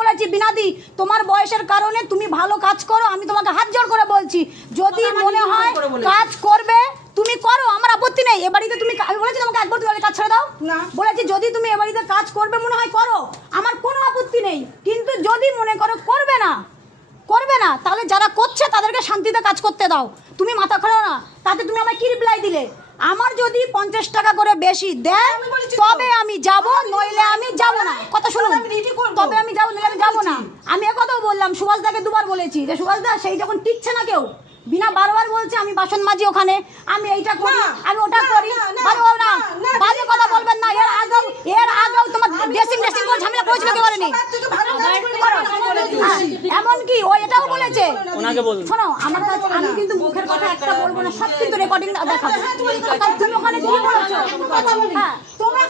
বলেছি বিনাদি তোমার বয়সের কারণে তুমি ভালো কাজ করো, আমি তোমাকে হাত জোড় করে বলছি, যদি মনে হয় কাজ করবে তুমি করো, আমার আপত্তি নেই। এ বাড়িতে তুমি, আমি বলেছি তোমাকে একবার তুমি কাজ ছেড়ে দাও না, বলেছি যদি তুমি এ বাড়িতে কাজ করবে মনে হয় করো, আমার কোনো আপত্তি নেই। কিন্তু যদি মনে করো করবে না তাহলে যারা করছে তাদেরকে শান্তিতে কাজ করতে দাও। তুমি মাথা খাড়ো না, তাতে তুমি আমায় কি রিপ্লাই দিলে? আমার যদি 50 টাকা করে বেশি দেয় তবে আমি যাব, নইলে আমি যাব না। কথা শুনুন, তবে আমি যাব, নইলে আমি যাব না। আমি একথাও বললাম, সুভাষদাকে দুবার বলেছি যে সুভাষদা সেই যখন টিকছে না কেউ, বিনা বারবার বলছে আমি বাসন মাজি ওখানে, আমি এইটা করি, আমি ওটা করি, না বাজে কথা বলবেন না। এর আগেও তোমার ড্রেসিং করে ঝামেলা করেছিল কেউ বলেনি, এমনকি ও এটাও বলেছে। শোনো আমার কাছে, আমি কিন্তু মুখের কথা একটা বলবো না, সব কিন্তু রেকর্ডিং দেখাবো। তুমি ওখানে কি বলছো? তোমরা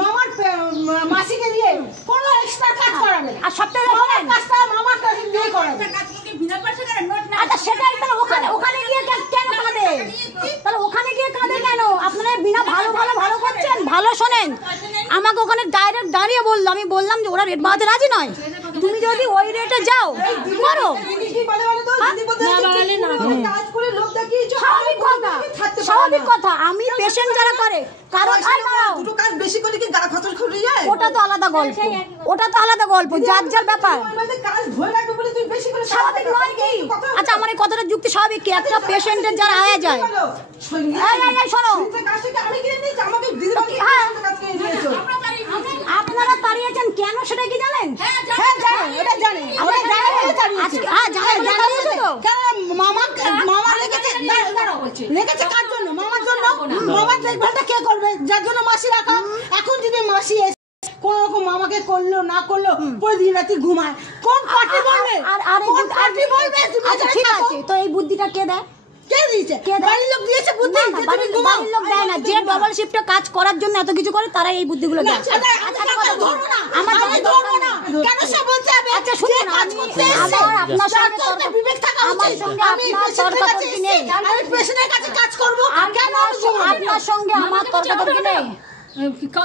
মামার মাসিকে দিয়ে কোনো এক্সট্রা কাজ করাবে আর সবটাই কাজটা মামার কাছে দিয়ে করাবে। আচ্ছা সেটাই তো, ওখানে গিয়ে কেন কাঁদে? তাহলে ওখানে গিয়ে কাঁদে কেন? আপনারা বিনা ভালো করছেন। ভালো শোনেন, আমাকে ওখানে ডাইরেক্ট দাঁড়িয়ে বললো, আমি বললাম যে ওরা রেট বাড়াতে রাজি নয়, তুমি যদি ওই রেটে যাও করো। স্বাভাবিক কথা, আমি পেশেন্ট যারা করে কারণ দুটো কাজ বেশি করে কি গা খতর করে যায়, ওটা তো আলাদা গল্প, যার যার ব্যাপার। স্বাভাবিক নয় কি? আচ্ছা আমার এই কথাটা যুক্তি স্বাভাবিক কি? একটা পেশেন্টের যারা আয়া যায়, শোনো আপনারা তাড়িয়েছেন কেন সেটা কি জানেন? রেখেছে কার জন্য? মামার জন্য। মামার দেখভালটা কে করবে? যার জন্য মাসি রাখা। এখন যদি মাসি কোন রকম মামাকে করলো না করলো পরে দিন রাতে ঘুমায়, কোন পার্টি বলবে? ঠিক আছে, তো এই বুদ্ধিটা কে দেয়? কে দিয়েছে? বাড়ির লোক দিয়েছে বুদ্ধি। বাড়ির লোক দেয় না, যে ডবল শিফটে কাজ করার জন্য এত কিছু করে তারা এই বুদ্ধিগুলো দেয়। কেন সে বলতে হবে? আচ্ছা শুনুন, আপনার সঙ্গে বিবেক থাকা উচিত। আমি তর্কাতর্কি নেই, আমি পেশেন্টের কাছে কাজ করব। আপনার সঙ্গে আমার তর্কাতর্কি নেই।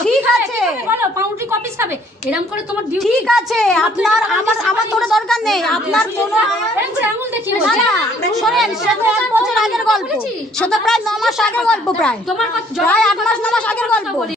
ঠিক আছে, বলো পাউরুটি কপিস খাবে এরকম করে তোমার ডিউটি। ঠিক আছে, আপনার আমার তোর দরকার নেই, আপনার কোনো আঙুল দেখি না। শোনেন, সেটা 1 বছর আগের গল্প, সেটা প্রায় 9 মাস আগের গল্প, প্রায় 8 মাস 9 মাস আগের গল্প।